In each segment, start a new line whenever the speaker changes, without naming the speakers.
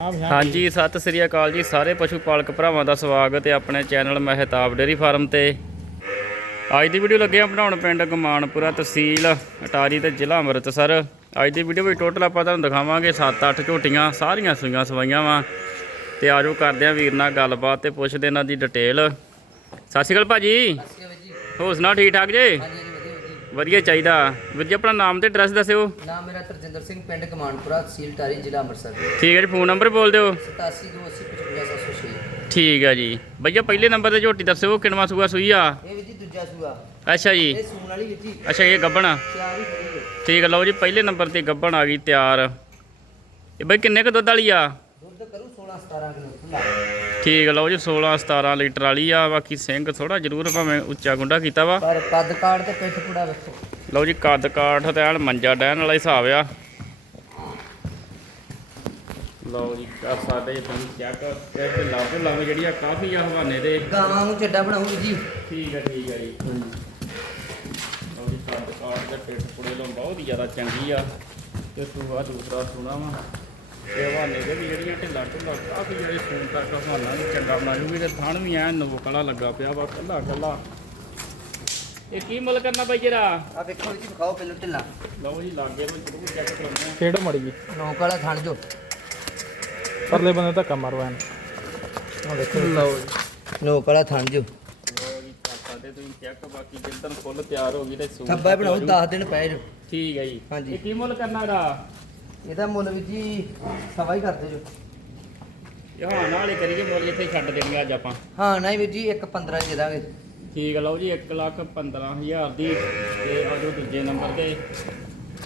ਹਾਂਜੀ ਸਤਿ ਸ੍ਰੀ ਅਕਾਲ ਜੀ। ਸਾਰੇ ਪਸ਼ੂ ਪਾਲਕ ਭਰਾਵਾਂ ਦਾ ਸਵਾਗਤ ਹੈ ਆਪਣੇ ਚੈਨਲ ਮਹਿਤਾਬ ਡੇਰੀ ਫਾਰਮ ਤੇ। ਅੱਜ ਦੀ ਵੀਡੀਓ ਲੱਗੇ ਆ ਬਣਾਉਣ ਪਿੰਡ ਗਮਾਨਪੁਰਾ ਤਹਿਸੀਲ ਅਟਾਰੀ ਤੇ ਜ਼ਿਲ੍ਹਾ ਅੰਮ੍ਰਿਤਸਰ। ਅੱਜ ਦੀ ਵੀਡੀਓ ਵਿੱਚ ਟੋਟਲ ਆਪਾਂ ਤੁਹਾਨੂੰ ਦਿਖਾਵਾਂਗੇ 7-8 ਝੋਟੀਆਂ ਸਾਰੀਆਂ ਸੂਈਆਂ ਸਵਾਈਆਂ ਵਾ। ਤੇ ਆਜੋ ਕਰਦੇ ਆ ਵੀਰ ਨਾਲ ਗੱਲਬਾਤ ਤੇ ਪੁੱਛਦੇ ਇਹਨਾਂ ਦੀ ਡਿਟੇਲ ਸਤਿ ਸ਼੍ਰੀ ਅਕਾਲ ਭਾਜੀ। ਹੋਰ ਸੁਣਾਓ ਠੀਕ ਠਾਕ ਜੇ?
ਹਾਂਜੀ ਜੀ ਵਧੀਆ
ਚਾਹੀਦਾ। ਵੀਰ ਜੀ ਆਪਣਾ ਨਾਮ ਤੇ ਐਡਰੈਸ ਦੱਸਿਓ।
ਨਾਮ ਮੇਰਾ ਤਰਜਿੰਦਰ ਸਿੰਘ ਪਿੰਡ ਕਮਾਨਪੁਰਾ ਤਹਿਸੀਲ ਟਾਰੀ ਜ਼ਿਲ੍ਹਾ ਅੰਮ੍ਰਿਤਸਰ।
ਠੀਕ ਹੈ ਜੀ ਫੋਨ ਨੰਬਰ ਬੋਲ ਦਿਓ।
8728055706
ਠੀਕ ਹੈ ਜੀ। ਭਈਆ ਪਹਿਲੇ ਨੰਬਰ ਤੇ ਝੋਟੀ ਦੱਸਿਓ ਕਿੰਨਵਾ ਸੂਆ ਸੂਈ ਆ
ਇਹ ਵੀ ਜੀ ਦੂਜਾ ਸੂਆ।
ਅੱਛਾ ਜੀ।
ਇਹ ਸੂਣ ਵਾਲੀ ਵੀ ਜੀ।
ਅੱਛਾ ਇਹ ਗੱਬਣ ਆ।
ਤਿਆਰ ਹੀ ਖੜੀ ਹੈ
ਠੀਕ ਹੈ ਲਓ ਜੀ ਪਹਿਲੇ ਨੰਬਰ ਤੇ ਗੱਬਣ ਆ ਗਈ ਤਿਆਰ। ਇਹ ਬਈ ਕਿੰਨੇ ਕ ਦੁੱਧ ਵਾਲੀ ਆ?
ਦੁੱਧ ਕਰੂ 16 17 ਕਿਲੋ ਖੁੱਲਾ
ਠੀਕ ਲਓ ਜੀ 16 17 ਲੀਟਰ ਵਾਲੀ ਆ ਬਾਕੀ ਸਿੰਘ ਥੋੜਾ ਜ਼ਰੂਰ ਭਾਵੇਂ ਉੱਚਾ ਗੁੰਡਾ ਕੀਤਾ ਵਾ।
ਪਰ ਕੱਦ ਕਾੜ ਤੇ ਪਿੱਠ ਪੁੜਾ ਵੇਖੋ
ਲਓ ਜੀ ਕੱਦ ਕਾਠ ਤੇ ਐਨ ਮੰਜਾ ਡਹਿਣ ਵਾਲਾ ਹਿਸਾਬ ਆ। ਲਓ ਜੀ ਕਰ ਸਾਡੇ ਤੁਸੀਂ ਚੈੱਕ ਤੇ ਲੱਭ ਲੱਭ ਜਿਹੜੀ ਆ ਕਾਫੀ ਆ ਹਵਾਨੇ ਦੇ।
ਗਾਵਾਂ ਨੂੰ ਚੱਡਾ ਬਣਾਉਂਗੀ ਜੀ।
ਠੀਕ ਹੈ ਠੀਕ ਹੈ ਜੀ। ਲਓ ਜੀ ਕੱਦ ਕਾਠ ਤੇ ਪਿੱਠ ਪੁੜੇ ਤੋਂ ਬਹੁਤ ਜ਼ਿਆਦਾ ਚੰਗੀ ਆ। ਤੇ ਸੂਆ ਦੂਸਰਾ ਸੁਣਾ ਵਾ। ਹਵਾਨੇ ਦੇ ਵੀ ਜਿਹੜੀਆਂ ਢਿੱਲਾ ਢਿੱਲਾ ਕਾਫੀ ਜਿਹੜੇ ਸੂਨ ਤੱਕ ਹਵਾਨਾ ਵੀ ਚੰਗਾ ਬਣਾ ਜੂਗੀ ਤੇ ਥਣ ਵੀ ਐਨ ਨੋਕਲਾ ਲੱਗਾ ਪਿਆ ਵਾ ਕੱਲਾ ਕੱਲਾ। ਇਹ ਕੀ ਮੁੱਲ ਕਰਨਾ ਬਾਈ ਜਰਾ?
ਆ ਵੇਖੋ ਜੀ ਵਿਖਾਓ ਪਹਿਲਾਂ ਢਿੱਲਾ।
ਲਓ ਜੀ ਲਾਗੇ ਨੂੰ ਜ਼ਰੂਰ ਚੈੱਕ ਕਰਾਉਣਾ
ਕਿਹੜਾ ਮੜ ਗਈ
ਨੌਕ ਵਾਲਾ ਥਣ ਜੋ।
ਪਰਲੇ ਬੰਦੇ ਧੱਕਾ ਮਾਰਵਾ ਇਹਨੂੰ ਉਹ ਦੇਖੋ।
ਲਓ ਨੌਕ ਵਾਲਾ ਥਣ ਜੋ।
ਲਓ ਜੀ ਕਾਕਾ ਤੇ ਤੁਸੀਂ ਚੈੱਕ ਬਾਕੀ ਜਿੱਦਣ ਫੁੱਲ ਤਿਆਰ ਹੋ ਗਈ ਤੇ ਸੂਨ
ਥੱਬਾ ਬਣਾਓ 10 ਦਿਨ ਪਏ ਜੋ
ਠੀਕ ਹੈ ਜੀ।
ਹਾਂਜੀ।
ਇਹ ਕੀ ਮੁੱਲ ਕਰਨਾ ਇਹਦਾ
ਇਹਦਾ ਮੁੱਲ ਵੀ ਜੀ ਸਵਾ ਹੀ ਕਰਦੇ ਜੋ।
ਇਹ ਹਾਂ ਨਾਲੇ ਕਰੀਏ ਮੁੱਲ ਇੱਥੇ ਹੀ ਛੱਡ ਦੇਣਗੇ ਅੱਜ ਆਪਾਂ।
ਹਾਂ ਨਹੀਂ ਵੀ ਜੀ ਇੱਕ 15 ਦੇ ਦਾਂਗੇ।
ਠੀਕ ਹੈ ਲਓ ਜੀ 1 ਲੱਖ 15000 ਦੀ ਤੇ ਆਜੋ ਦੂਜੇ ਨੰਬਰ ਤੇ।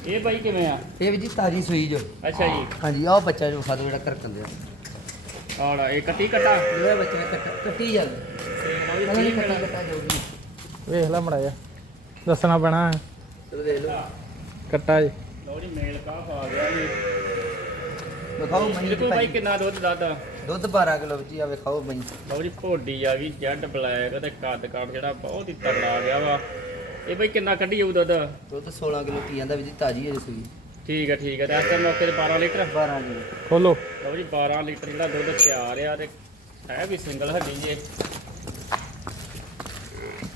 ਇਹ ਬਾਈ ਕਿਵੇਂ ਆ?
ਇਹ ਵੀ ਜੀ ਤਾਜੀ ਸੂਈ ਜੋ।
ਅੱਛਾ ਜੀ।
ਹਾਂਜੀ ਆਹ ਬੱਚਾ ਜੋ ਖਾਦੋ ਜਿਹੜਾ ਕਰਕਣ ਦਿਆ
ਆੜਾ ਇਹ ਕੱਟੀ ਕਟਾ?
ਇਹ ਬੱਚੇ ਨੇ ਕੱਟ- ਕੱਟੀ ਜਾਂਦੇ ਕੱਟਾ। ਕੱਟਾ ਜਾਊਗੀ
ਵੇਖ ਲੈ ਮੜਾ ਜਾ ਦੱਸਣਾ ਪੈਣਾ। ਹੈ।
ਚਲੋ ਦੇਖ ਲਓ।
ਕੱਟਾ ਜੀ।
ਲਓ ਜੀ ਮੇਲ ਕਾਫ ਆ ਗਿਆ ਜੀ।
ਵਿਖਾਓ ਮਹੀਂ
ਦੇਖੋ
ਦੀ
ਬਾਈ
ਭਾਈ
ਕਿੰਨਾ ਦੁੱਧ ਦਾਦਾ
ਦੁੱਧ 12 ਕਿਲੋ ਵਿੱਚ ਹੀ ਆ ਵਿਖਾਓ ਮਹੀਂ।
ਲਓ ਜੀ ਭੋਡੀ ਆ ਗਈ ਜੈਡ ਬਲੈਕ ਤੇ ਕੱਦ ਕਾਠ ਜਿਹੜਾ ਬਹੁਤ ਹੀ ਤਗੜਾ ਆ ਗਿਆ ਵਾ। ਇਹ ਬਾਈ ਕਿੰਨਾ ਕੱਢੀ ਜਾਊ ਦੁੱਧ?
ਦੁੱਧ 16 ਕਿਲੋ ਪੀ ਜਾਂਦਾ ਵੀ ਜੀ ਤਾਜੀ ਹੈ ਜੀ ਸੂਈ
ਠੀਕ ਹੈ ਠੀਕ ਹੈ ਤੇ ਇਸ ਟਾਈਮ ਮੌਕੇ ਤੇ 12 ਲੀਟਰ?
12 ਜੀ।
ਖੋਲੋ।
ਲਓ ਜੀ 12 ਲੀਟਰ ਜਿਹੜਾ ਦੁੱਧ ਤਿਆਰ ਆ ਤੇ ਹੈ ਵੀ ਸਿੰਗਲ ਹੱਡੀ ਜੇ।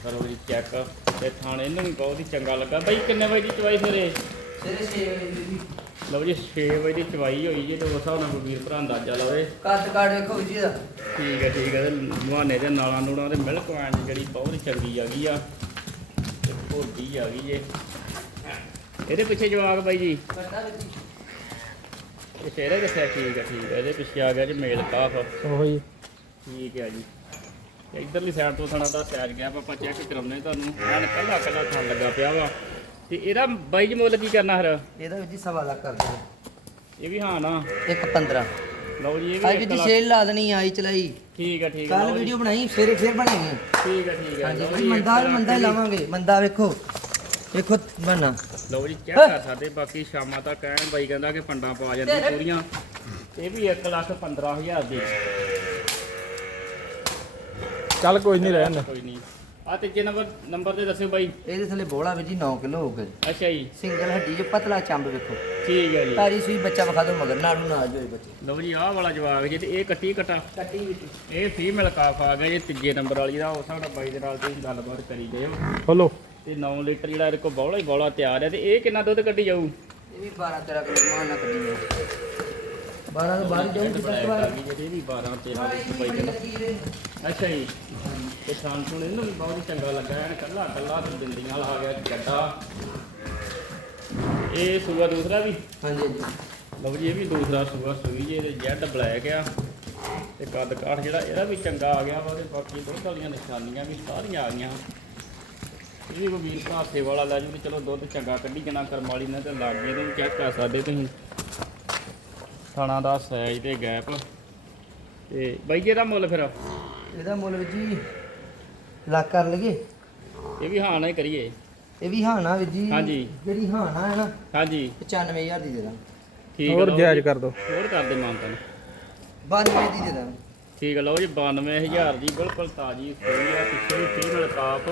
ਕਰੋ ਜੀ ਚੈੱਕ ਤੇ ਥਾਣੇ ਇਹਨੂੰ ਵੀ ਬਹੁਤ ਹੀ ਚੰਗਾ ਲੱਗਾ। ਬਾਈ ਕਿੰਨੇ ਵਜੇ ਦੀ ਚਵਾਈ ਸਵੇਰੇ
ਸਿਰੇ 6 ਵਜੇ ਜੀ।
ਲਓ ਜੀ 6 ਵਜੇ ਦੀ ਚਵਾਈ ਹੋਈ ਜੇ ਤੇ ਉਸ ਹਿਸਾਬ ਨਾਲ ਵੀਰ ਭਰਾ ਅੰਦਾਜ਼ਾ ਲਾਵੇ
ਕੱਦ ਕਾੜ ਵੇਖੋ ਜੀ ਦਾ।
ਠੀਕ ਹੈ ਠੀਕ ਹੈ ਤੇ ਮੁਹਾਨੇ ਦੇ ਨਾਲਾਂ ਨੂੜਾਂ ਤੇ ਮਿਲਕ ਵੈਨ ਜਿਹੜੀ ਬਹੁਤ ਚੰਗੀ ਆ ਗਈ ਆ ਤੇ ਭੋਡੀ ਆ ਗਈ ਜੇ ਇਹਦੇ ਪਿੱਛੇ ਜਵਾਕ ਬਾਈ ਜੀ?
ਕੱਟਾ ਵਿੱਚ
ਇਹ ਸ਼ੇਰੇ ਦੱਸਿਆ ਠੀਕ ਹੈ ਠੀਕ ਹੈ ਇਹਦੇ ਪਿੱਛੇ ਆ ਗਿਆ ਜੀ ਮੇਲ ਕਾਫ।
ਉਹ।
ਠੀਕ ਹੈ ਜੀ। ਇਧਰਲੀ ਸਾਈਡ ਤੋਂ ਥਣਾ ਦਾ ਸੈਜ ਗਿਆ ਆਪਾਂ ਚੈੱਕ ਕਰਾਉਨੇ ਤੁਹਾਨੂੰ। ਐਨ ਕੱਲਾ ਕੱਲਾ ਥਣ ਲੱਗਾ ਪਿਆ ਵਾ। ਤੇ ਇਹਦਾ ਬਾਈ ਜੀ ਮੁੱਲ ਕੀ ਕਰਨਾ ਫਿਰ?
ਇਹਦਾ ਵੀ ਜੀ ਸਵਾ ਲੱਖ ਕਰ ਦਿਓ।
ਇਹ ਵੀ ਹਾਂ ਨਾ।
ਇੱਕ 15
ਲਓ ਜੀ ਇਹ
ਅੱਜ
ਵੀ
ਜੀ
ਇੱਕ ਲੱਖ-
ਸੇਲ ਲਾ ਦੇਣੀ ਆਈ ਚਲਾਈ।
ਠੀਕ ਹੈ ਠੀਕ ਹੈ
ਕੱਲ
ਲਓ ਜੀ।
ਵੀਡੀਓ ਬਣਾਈ ਸਵੇਰੇ ਫੇਰ ਬਣਾਏਗੀ
ਠੀਕ ਹੈ ਠੀਕ ਹੈ
ਹਾਂਜੀ
ਲਓ
ਮੰਦਾ
ਇੱਕ
ਮੰਦਾ ਹੀ
ਲੱਖ।
ਲਾਵਾਂਗੇ। ਮੰਦਾ ਵੇਖੋ। ਵੇਖੋ ਬਣਾ।
ਲਓ ਜੀ ਚੈੱਕ ਕਰ ਸਕਦੇ ਬਾਕੀ ਸ਼ਾਮਾਂ ਤੱਕ ਐਨ ਬਾਈ ਕਹਿੰਦਾ ਕਿ ਪੰਡਾਂ ਪਾ ਜਾਂਦੀ ਪੂਰੀਆਂ। ਇਹ ਵੀ 1 ਲੱਖ 15000 ਦੀ।
ਚੱਲ ਕੋਈ ਨਹੀਂ ਰਹਿਣ ਦੇ।
ਕੋਈ ਨਹੀਂ। ਆ ਤੀਜੇ ਨੰਬਰ ਨੰਬਰ ਤੇ ਦੱਸਿਓ ਬਾਈ।
ਇਹਦੇ ਥੱਲੇ ਬੋਲਾ ਵੀ ਜੀ 9 ਕਿਲੋ ਹੋਊਗਾ ਜੀ
ਅੱਛਾ ਜੀ।
ਸਿੰਗਲ ਹੱਡੀ ਜੋ ਪਤਲਾ ਚੰਬ ਵੇਖੋ।
ਠੀਕ ਹੈ ਜੀ।
ਤਾਰੀ ਸੂਈ ਬੱਚਾ ਵਿਖਾ ਦਿਓ ਮਗਰ ਨਾੜੂ ਨਾ ਜੋਏ ਬੱਚੇ।
ਲਓ ਜੀ ਆਹ ਵਾਲਾ ਜਵਾਬ ਜੀ ਤੇ ਇਹ ਕੱਟੀ ਕਟਾ।
ਕੱਟੀ ਵਿੱਚ
ਇਹ ਫੀਮੇਲ ਕਾਫ ਆ ਗਿਆ ਜੀ ਤੀਜੇ ਨੰਬਰ ਵਾਲੀ ਦਾ। ਉਸ ਸਾਡਾ ਬਾਈ ਦੇ ਨਾਲ ਤੁਸੀਂ ਗੱਲਬਾਤ ਕਰੀ ਗਏ ਹੋ
ਖੋਲੋ
ਤੇ 9 ਲੀਟਰ ਜਿਹੜਾ ਇਹਦੇ ਕੋਲ ਬੌਲਾ ਹੀ ਬੌਲਾ ਤਿਆਰ ਹੈ ਤੇ ਇਹ ਕਿੰਨਾ ਦੁੱਧ ਕੱਢੀ ਜਾਊ?
ਇਹ ਵੀ 12 13 ਕਿਲੋ ਮਾਨ ਕੱਢੀ ਹੈ 12 ਤੋਂ ਬਾਹਰ ਜਾਊਗੀ
ਆ ਗਈ ਜਿਹੜੀ ਇਹ ਵੀ 12 13 ਲੀਟਰ ਬਾਈ ਕਹਿੰਦਾ ਅੱਛਾ ਜੀ। ਤੇ ਸ਼ਾਨ ਸੁਣ ਇਹਨੂੰ ਵੀ ਬਹੁਤ ਹੀ ਚੰਗਾ ਲੱਗਾ ਐਨ ਕੱਲਾ ਕੱਲਾ ਤੇ ਬਿੰਦੀਆਂ ਵਾਲਾ ਆ ਗਿਆ ਗੱਡਾ। ਇਹ ਸੂਆ ਦੂਸਰਾ ਵੀ?
ਹਾਂਜੀ
ਲਓ ਜੀ ਇਹ ਵੀ ਦੂਸਰਾ ਸੂਆ ਸੂਈ ਜੇ ਤੇ ਜੈਡ ਬਲੈਕ ਆ। ਤੇ ਕੱਦ ਕਾਠ ਜਿਹੜਾ ਇਹਦਾ ਵੀ ਚੰਗਾ ਆ ਗਿਆ ਵਾ ਤੇ ਬਾਕੀ ਦੁੱਧ ਵਾਲੀਆਂ ਨਿਸ਼ਾਨੀਆਂ ਵੀ ਸਾਰੀਆਂ ਆ ਗਈਆਂ। ਇਹ ਵੀ ਵੀਰ ਭਰਾ ਸੇਵਾ ਵਾਲਾ ਲੈ ਜੂ ਵੀ ਚਲੋ ਦੁੱਧ ਚੰਗਾ ਕੱਢੀ ਜਣਾ ਕਰਮ ਵਾਲੀ ਨੇ ਤੇ ਲਾਗੇ ਤੋਂ ਚੈੱਕ ਕਰ ਸਕਦੇ ਤੁਸੀਂ। ਥਣਾ ਦਾ ਸਾਈਜ਼ ਤੇ ਗੈਪ। ਤੇ ਬਾਈ ਜੀ ਇਹਦਾ ਮੁੱਲ ਫਿਰ?
ਇਹਦਾ ਮੁੱਲ ਵੀ ਜੀ ਲੱਖ ਕਰ ਲਈਏ।
ਇਹ ਵੀ ਹਾਂ ਨਾ ਹੀ ਕਰੀਏ।
ਇਹ ਵੀ ਹਾਨਾ ਵੀ ਜੀ।
ਹਾਂਜੀ।
ਜਿਹੜੀ ਹਾਨਾ ਹੈ ਨਾ
ਹਾਂਜੀ।
95000 ਦੀ ਦੇ ਦਾਂ
ਠੀਕ ਹੈ
ਹੋਰ
ਲਓ
ਜਾਇਜ਼
ਜੀ।
ਕਰ ਦੋ।
ਹੋਰ ਕਰ ਦੇ ਮਾਨਤਨ
92 ਦੀ ਦੇ ਦਾਂ
ਠੀਕ ਹੈ ਲਓ ਜੀ 92000 ਦੀ ਬਿਲਕੁਲ ਤਾਜੀ ਸੂਈ ਆ ਪਿੱਛੇ ਵੀ ਫੀਮੇਲ ਕਾਪ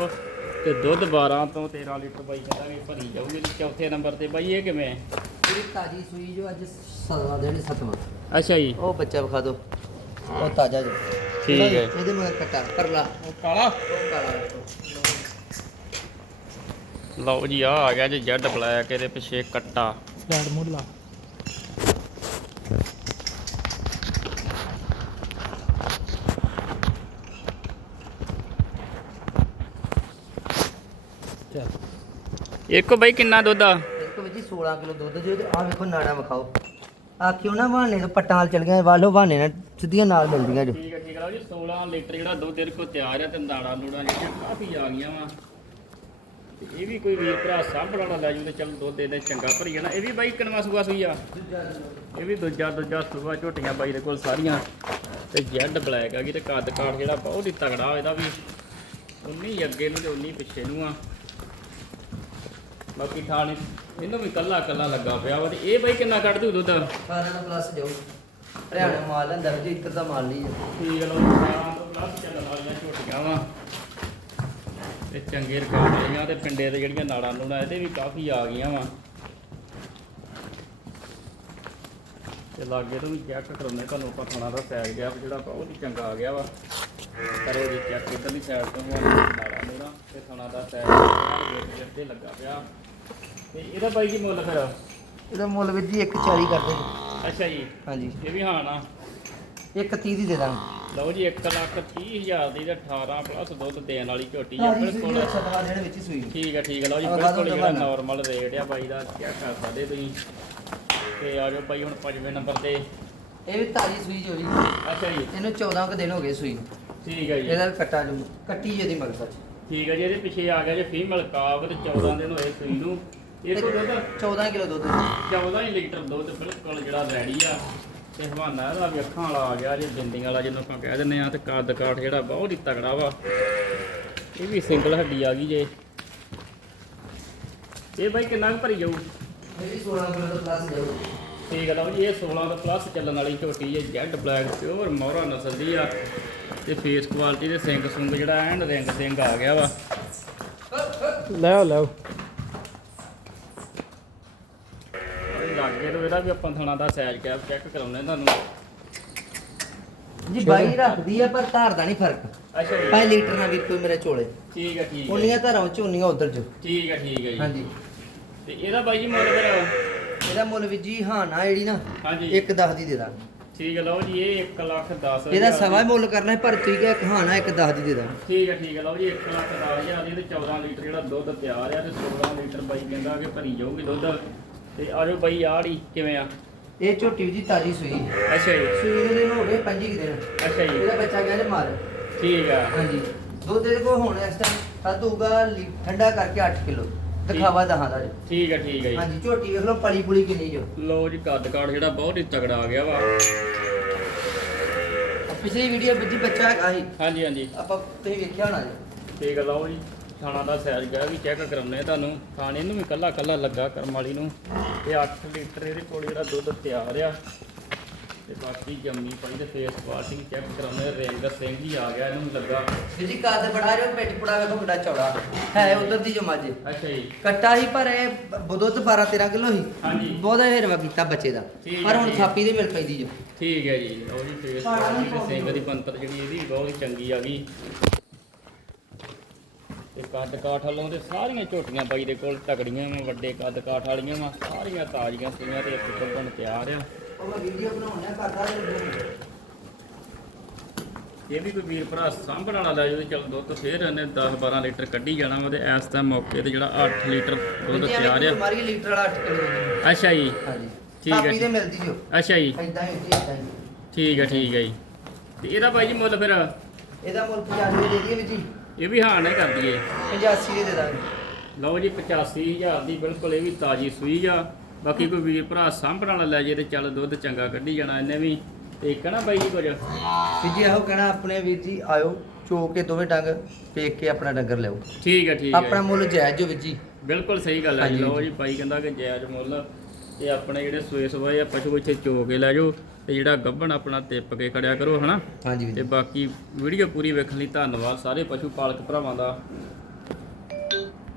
ਤੇ ਦੁੱਧ 12 ਤੋਂ 13 ਲੀਟਰ ਬਾਈ ਕਹਿੰਦਾ ਵੀ ਭਰੀ ਜਾਊਗੀ ਤੇ ਚੌਥੇ ਨੰਬਰ ਤੇ ਬਾਈ ਇਹ ਕਿਵੇਂ? ਹੈ?
ਪੂਰੀ ਤਾਜੀ ਸੂਈ ਜੋ ਅੱਜ ਸਤਵਾਂ ਦਿਨ ਸਤਵਾਂ।
ਅੱਛਾ ਜੀ।
ਉਹ ਬੱਚਾ ਵਿਖਾ ਦਿਓ। ਉਹ ਤਾਜ਼ਾ ਜੋ।
ਠੀਕ ਹੈ।
ਇਹਦੇ ਮਗਰ ਕਟਾ ਕਰਲਾ
ਉਹ ਕਾਲਾ?
ਉਹ ਕਾਲਾ
ਲਓ ਜੀ ਆ ਆ ਗਿਆ ਜੀ ਜੈਡ ਬਲੈਕ ਇਹਦੇ ਪਿੱਛੇ ਕੱਟਾ।
ਲੈਟ ਮੋਡ ਲਾ
ਇੱਕ ਬਾਈ ਕਿੰਨਾ ਦੁੱਧ ਆ?
ਇੱਕ ਵਿੱਚ 16 ਕਿਲੋ ਦੁੱਧ ਜੋ ਤੇ ਆ ਵੇਖੋ ਨਾੜਾ ਵਿਖਾਓ। ਆਖਿਓ ਨਾ ਬਹਾਨੇ ਤੋਂ ਪੱਟਾਂ ਚਲ ਗਏ ਵਾਲੋ ਬਹਾਨੇ ਨਾਲ ਸਿੱਧੀਆਂ ਨਾਲ ਮਿਲਦੀਆਂ ਜੋ।
ਠੀਕ ਹੈ ਠੀਕ ਹੈ ਜੀ 16 ਲੀਟਰ ਜਿਹੜਾ ਦੁੱਧ ਇਹਦੇ ਕੋਲ ਤਿਆਰ ਹੈ ਤੇ ਨਾੜਾ ਨੂੜਾ ਜਿਹੜੀਆਂ ਕਾਫੀ ਆ ਗਈਆਂ ਵਾ। ਤੇ ਇਹ ਵੀ ਕੋਈ ਵੀਰ ਭਰਾ ਸਾਂਭਣ ਵਾਲਾ ਲੈ ਜੂ ਤੇ ਚੱਲ ਦੁੱਧ ਇਹਦੇ ਚੰਗਾ ਭਰੀ ਜਾਣਾ ਇਹ ਵੀ ਬਾਈ ਕਿਨਵਾ ਸੂਆ ਸੂਈ ਆ? ਇਹ ਵੀ ਦੂਜਾ ਦੂਜਾ ਸੂਆ ਝੋਟੀਆਂ ਬਾਈ ਦੇ ਕੋਲ ਸਾਰੀਆਂ। ਤੇ ਜੈਡ ਬਲੈਕ ਹੈਗੀ ਤੇ ਕੱਦ ਕਾਠ ਜਿਹੜਾ ਬਹੁਤ ਹੀ ਤਗੜਾ ਇਹਦਾ ਵੀ। 19 ਅੱਗੇ ਨੂੰ ਤੇ 19 ਪਿੱਛੇ ਨੂੰ ਆ। ਬਾਕੀ ਥਾਣੇ ਇਹਨੂੰ ਵੀ ਕੱਲਾ ਕੱਲਾ ਲੱਗਾ ਪਿਆ ਵਾ ਤੇ ਇਹ ਬਾਈ ਕਿੰਨਾ ਕੱਢ ਦੂ ਦੁੱਧ?
12 ਦਾ ਪਲੱਸ ਜਾਊ। ਹਰਿਆਣਾ ਮਾਲ ਅੰਦਰ ਜੀ ਇੱਕ ਦਾ ਮਾਲ ਨਹੀਂ
ਠੀਕ ਲੋ ਸਾਰਾਂ ਤੋਂ ਪਲੱਸ ਚੱਲਣ ਵਾਲੀਆਂ ਝੋਟੀਆਂ ਵਾ। ਤੇ ਚੰਗੇ ਰਿਕਾਰਡ ਵਾਲੀਆਂ ਤੇ ਪਿੰਡੇ ਤੇ ਜਿਹੜੀਆਂ ਨਾੜਾਂ ਨੂੜਾਂ ਇਹਦੇ ਵੀ ਕਾਫੀ ਆ ਗਈਆਂ ਵਾ। ਤੇ ਲਾਗੇ ਤੋਂ ਵੀ ਚੈੱਕ ਕਰਾਉਣੇ ਤੁਹਾਨੂੰ ਆਪਾਂ ਖਾਣਾ ਦਾ ਸਾਈਜ਼ ਗਿਆ ਜਿਹੜਾ ਬਹੁਤ ਹੀ ਚੰਗਾ ਆ ਗਿਆ ਵਾ। ਕਰੋ ਜੀ ਚੈੱਕ ਇਧਰਲੀ ਸਾਈਡ ਤੋਂ ਨਾੜਾਂ ਨੂੜਾਂ ਤੇ ਖਾਣਾ ਦਾ ਸਾਈਜ਼ ਗੇਟ ਲੱਗਾ ਪਿਆ। ਤੇ ਇਹਦਾ ਬਾਈ ਜੀ ਮੁੱਲ ਫਿਰ?
ਇਹਦਾ ਮੁੱਲ ਵੀ ਜੀ 140 ਕਰਦੇ ਜੀ
ਅੱਛਾ ਜੀ।
ਹਾਂਜੀ।
ਇਹ ਵੀ ਹਾਂ ਨਾ।
130 ਦੀ ਦੇ ਦਾਂਗੇ।
ਲਓ ਜੀ 1 ਲੱਖ 30 ਹਜ਼ਾਰ ਦੀ ਤੇ 18 ਪਲੱਸ ਦੁੱਧ ਦੇਣ ਵਾਲੀ ਝੋਟੀ ਆ ਬਿਲਕੁਲ।
ਸੂਈ ਸਤਵਾ ਦਿਨ ਵਿੱਚ ਹੀ ਸੂਈ
ਠੀਕ ਹੈ ਠੀਕ ਹੈ ਲਓ ਜੀ
ਆਹ
ਬਿਲਕੁਲ ਜਿਹੜਾ
ਦਵਾਨਾ।
ਨਾਰਮਲ ਰੇਟ ਆ ਬਾਈ ਦਾ ਚੈੱਕ ਕਰ ਸਕਦੇ ਤੁਸੀਂ? ਤੇ ਆ ਜਾਓ ਬਾਈ ਹੁਣ ਪੰਜਵੇਂ ਨੰਬਰ ਤੇ।
ਇਹ ਵੀ ਤਾਜੀ ਸੂਈ ਜੋ ਜੀ।
ਅੱਛਾ ਜੀ।
ਇਹਨੂੰ 14 ਕੁ ਦਿਨ ਹੋ ਗਏ ਸੂਈ ਨੂੰ।
ਠੀਕ ਹੈ ਜੀ।
ਇਹਦਾ ਵੀ ਕੱਟਾ ਜੋ ਕੱਟੀ ਜਿਹਦੀ ਮਗਰ ਸੱਚ
ਠੀਕ ਹੈ ਜੀ ਇਹਦੇ ਪਿੱਛੇ ਆ ਗਿਆ ਜੀ ਫੀਮੇਲ ਕਾਬ ਤੇ 14 ਦਿਨ ਹੋਏ ਸੂਈ ਨੂੰ। ਇਹ ਤੋਂ ਦੁੱਧ?
14 ਕਿਲੋ ਦੁੱਧ।
14 ਹੀ ਲੀਟਰ ਦੁੱਧ ਬਿਲਕੁਲ ਜਿਹੜਾ ਰੈਡੀ ਆ। ਤੇ ਹਵਾਨਾ ਇਹਦਾ ਵੀ ਅੱਖਾਂ ਵਾਲਾ ਆ ਗਿਆ ਜੀ ਬਿੰਦੀਆਂ ਵਾਲਾ ਜਿਹਨੂੰ ਆਪਾਂ ਕਹਿ ਦਿੰਦੇ ਆ ਤੇ ਕੱਦ ਕਾਠ ਜਿਹੜਾ ਬਹੁਤ ਹੀ ਤਗੜਾ ਵਾ। ਇਹ ਵੀ ਸਿੰਗਲ ਹੱਡੀ ਆ ਗਈ ਜੇ। ਇਹ ਬਾਈ ਕਿੰਨਾ ਕੁ ਭਰੀ ਜਾਊ?
ਇਹ ਵੀ 16 ਕਿਲੋ ਦਾ ਪਲੱਸ ਜਾਊ।
ਠੀਕ ਹੈ ਲਓ ਜੀ ਇਹ 16 ਤੋਂ ਪਲੱਸ ਚੱਲਣ ਵਾਲੀ ਝੋਟੀ ਹੈ ਜੈਡ ਬਲੈਕ ਪਿਓਰ ਮੋਹਰਾ ਨਸਲ ਦੀ ਆ। ਤੇ ਫੇਸ ਕੁਆਲਿਟੀ ਦੇ ਸਿੰਗ ਸੁੰਗ ਜਿਹੜਾ ਐਨ ਰਿੰਗ ਸਿੰਘ ਆ ਗਿਆ ਵਾ।
ਲੈ ਆਓ।
ਤੋਂ ਇਹਦਾ ਵੀ ਆਪਾਂ ਥਣਾ ਦਾ ਸਾਈਜ਼ ਕੈਪ ਚੈੱਕ ਕਰਾਉਂਦੇ ਤੁਹਾਨੂੰ।
ਜੀ ਬਾਈ ਰੱਖਦੀ ਆ ਪਰ ਧਾਰ ਦਾ ਨਹੀਂ ਫ਼ਰਕ।
ਅੱਛਾ ਜੀ।
5 ਲੀਟਰ ਨਾਲ ਵੀ ਕੋਈ ਮੇਰੇ ਝੋਲੇ
ਠੀਕ ਹੈ ਠੀਕ ਹੈ
ਉਨੀਆਂ ਧਾਰਾਂ ਚ ਉਨੀਆਂ ਉਧਰ ਚ
ਠੀਕ ਹੈ ਠੀਕ ਹੈ ਜੀ।
ਹਾਂਜੀ।
ਤੇ ਇਹਦਾ ਬਾਈ ਜੀ ਮੁੱਲ ਫਿਰ?
ਇਹਦਾ ਮੁੱਲ ਵੀ ਜੀ ਹਾਂ ਨਾ ਜਿਹੜੀ ਨਾ
ਹਾਂਜੀ।
ਇੱਕ 10 ਦੀ ਦੇ ਦਾਂਗੇ।
ਠੀਕ ਹੈ ਲਓ ਜੀ ਇਹ 1 ਲੱਖ 10
ਇਹਦਾ ਸਵਾ ਮੁੱਲ ਕਰਨਾ ਹੈ, ਪਰ ਇੱਕ ਹਾਂ ਨਾ ਇੱਕ 10 ਦੀ ਦੇ ਦਾਂਗੇ।
ਠੀਕ ਹੈ ਠੀਕ ਹੈ ਲਓ ਜੀ 1 ਲੱਖ 10000 ਦੀ ਤੇ 14 ਲੀਟਰ ਜਿਹੜਾ ਦੁੱਧ ਤਿਆਰ ਆ ਤੇ 16 ਲੀਟਰ ਬਾਈ ਕਹਿੰਦਾ ਕਿ ਭਰੀ ਜਾਊਗੀ ਦੁੱਧ। ਤੇ ਆਜੋ ਬਾਈ ਆੜੀ ਕਿਵੇਂ ਆ?
ਇਹ ਝੋਟੀ ਜੀ ਤਾਜੀ ਸੂਈ।
ਅੱਛਾ ਜੀ।
ਸੂਈ ਨੂੰ ਦਿਨ ਹੋ ਗਏ 5 ਕਿ ਦਿਨ।
ਅੱਛਾ ਜੀ।
ਇਹਦਾ ਬੱਚਾ ਗਿਆ ਜੇ ਮਾਰ
ਠੀਕ ਆ।
ਹਾਂਜੀ। ਦੁੱਧ ਇਹਦੇ ਕੋਲ ਹੁਣ ਇਸ ਟਾਈਮ ਹੋਊਗਾ ਲੀ- ਠੰਡਾ ਕਰਕੇ 8 ਕਿਲੋ। ਦਿਖਾਵਾ ਦਹਾਂ ਦਾ ਜੀ।
ਠੀਕ ਹੈ ਠੀਕ ਹੈ ਜੀ।
ਹਾਂਜੀ ਝੋਟੀ ਵੇਖ ਲਓ ਪਲੀ ਪੁਲੀ ਕਿੰਨੀ ਜੋ।
ਲਓ ਜੀ ਕੱਦ ਕਾਠ ਜਿਹੜਾ ਬਹੁਤ ਹੀ ਤਗੜਾ ਆ ਗਿਆ ਵਾ।
ਆਹ ਪਿਛਲੀ ਵੀਡੀਓ ਵਿੱਚ ਬੱਚਾ ਸੀ।
ਹਾਂਜੀ ਹਾਂਜੀ।
ਆਪਾਂ ਤੁਸੀਂ ਵੇਖਿਆ ਹੋਣਾ ਜੀ।
ਠੀਕ ਆ ਲਓ ਜੀ। ਥਾਣਾ ਦਾ ਸਾਈਜ਼ ਗਿਆ ਵੀ ਚੈੱਕ ਕਰਾਉਨੇ ਤੁਹਾਨੂੰ। ਥਾਣੇ ਨੂੰ ਵੀ ਕੱਲਾ ਕੱਲਾ ਲੱਗਾ ਕਰਮ ਵਾਲੀ ਨੂੰ। ਇਹ 8 ਲੀਟਰ ਇਹਦੇ ਕੋਲ ਜਿਹੜਾ ਦੁੱਧ ਤਿਆਰ ਆ। ਤੇ ਬਾਕੀ ਜੰਮੀ ਪਈ ਤੇ ਫੇਸ ਕੁਆਲਿਟੀ ਚੈੱਕ ਕਰਾਉਨੇ ਰਿੰਗ ਸਿੰਘ ਹੀ ਆ ਗਿਆ ਇਹਨੂੰ ਲੱਗਾ।
ਜੀ ਕੱਦ ਬੜਾ ਰਿਹਾ ਪਿੱਠ ਪੁੜਾ ਵੇਖੋ ਕਿੱਡਾ ਚੌੜਾ। ਹੈ ਉਧਰ ਦੀ ਜੋ ਮਾਝੇ
ਅੱਛਾ ਜੀ।
ਕੱਟਾ ਹੀ ਪਰ ਇਹ ਬ- ਦੁੱਧ 12 13 ਕਿਲੋ ਸੀ।
ਹਾਂਜੀ।
ਬਹੁਤ ਹਿਰਵਾ ਕੀਤਾ ਬੱਚੇ ਦਾ।
ਠੀਕ
ਪਰ
ਹੈ,
ਹੁਣ
ਹੈ।
ਥਾਪੀ ਦੇ ਮਿਲ ਪੈਂਦੀ ਜੋ।
ਠੀਕ ਹੈ ਜੀ। ਲਓ ਜੀ ਫੇਸ ਤੇ
ਨਹੀਂ
ਸਿੰਘ ਦੀ ਬੰਤਰ ਜਿਹੜੀ ਇਹਦੀ ਬਹੁਤ ਹੀ ਚੰਗੀ ਆ ਗਈ ਤੇ ਕੱਦ ਕਾਠ ਵੱਲੋਂ ਤੇ ਸਾਰੀਆਂ ਝੋਟੀਆਂ ਬਾਈ ਦੇ ਕੋਲ ਤਕੜੀਆਂ ਵਾ ਵੱਡੇ ਕੱਦ ਕਾਠ ਵਾਲੀਆਂ ਵਾ ਸਾਰੀਆਂ ਤਾਜ਼ੀਆਂ ਸੀਆਂ ਤੇ ਇੱਕ ਕੱਢਣ ਤਿਆਰ ਆ। ਇਹ ਵੀ ਕੋਈ ਵੀਰ ਭਰਾ ਸਾਂਭਣ ਵਾਲਾ ਲੈ ਜਾਓ ਚਲ ਦੁੱਧ ਫੇਰ ਇਹਨੇ 10 12 ਲੀਟਰ ਕੱਢੀ ਜਾਣਾ ਵਾ ਤੇ ਇਸ ਟਾਈਮ ਮੌਕੇ ਤੇ ਜਿਹੜਾ 8 ਲੀਟਰ ਦੁੱਧ ਤਿਆਰ ਆ।
ਮਾਰੀ ਲੀਟਰ ਵਾਲਾ 8 ਕਿਲੋ ਦੁੱਧ
ਅੱਛਾ ਜੀ।
ਹਾਂਜੀ।
ਠੀਕ ਹੈ।
ਦੇ ਮਿਲਦੀ ਜੋ।
ਅੱਛਾ ਜੀ।
ਇਦਾਂ ਹੀ ਜੀ ਇਦਾਂ ਹੀ।
ਠੀਕ ਹੈ ਠੀਕ ਹੈ ਜੀ। ਤੇ ਇਹਦਾ ਬਾਈ ਜੀ ਮੁੱਲ ਫਿਰ?
ਇਹਦਾ ਮੁੱਲ 95 ਦੇ ਵੀ ਜੀ।
ਇਹ ਵੀ ਹਾਂ ਨਾ ਕਰ ਦਈਏ।
85 ਦੇ ਦੇ ਦਾਂਗੇ।
ਲਓ ਜੀ 85000 ਦੀ ਬਿਲਕੁਲ ਇਹ ਵੀ ਤਾਜੀ ਸੂਈ ਆ। ਬਾਕੀ ਕੋਈ ਵੀਰ ਭਰਾ ਸਾਂਭਣ ਵਾਲਾ ਲੈ ਜੇ ਤੇ ਚੱਲ ਦੁੱਧ ਚੰਗਾ ਕੱਢੀ ਜਾਣਾ ਇਹਨੇ ਵੀ। ਤੇ ਕਹਿਣਾ ਬਾਈ ਜੀ ਕੁਝ।
ਵੀ ਜੀ ਇਹੋ ਕਹਿਣਾ ਆਪਣੇ ਵੀਰ ਜੀ ਆਇਓ ਚੋ ਕੇ ਦੋਵੇਂ ਡੰਗ ਵੇਖ ਕੇ ਆਪਣਾ ਡੰਗਰ ਲਿਓ
ਠੀਕ ਹੈ ਠੀਕ ਹੈ
ਆਪਣਾ ਮੁੱਲ ਜਾਇਜ਼ ਜੋ ਵੀਰ ਜੀ।
ਬਿਲਕੁਲ ਸਹੀ ਗੱਲ ਹੈ ਜੀ।
ਹਾਂਜੀ,
ਲਓ ਜੀ ਭਾਈ ਕਹਿੰਦਾ ਕਿ ਜਾਇਜ਼ ਮੁੱਲ। ਤੇ ਆਪਣੇ ਜਿਹੜੇ ਸੂਏ ਸਵਾਏ ਆ ਪਸ਼ੂ ਇੱਥੇ ਚੋ ਕੇ ਲੈ ਜਾਓ। ਤੇ ਜਿਹੜਾ ਗੱਭਣ ਆਪਣਾ ਤਿੱਪ ਕੇ ਖੜਿਆ ਕਰੋ ਹਨਾ?
ਹਾਂਜੀ
ਤੇ ਬਾਕੀ ਵੀਡੀਓ ਪੂਰੀ ਵੇਖਣ ਲਈ ਧੰਨਵਾਦ ਸਾਰੇ ਪਸ਼ੂ ਪਾਲਕ ਭਰਾਵਾਂ ਦਾ।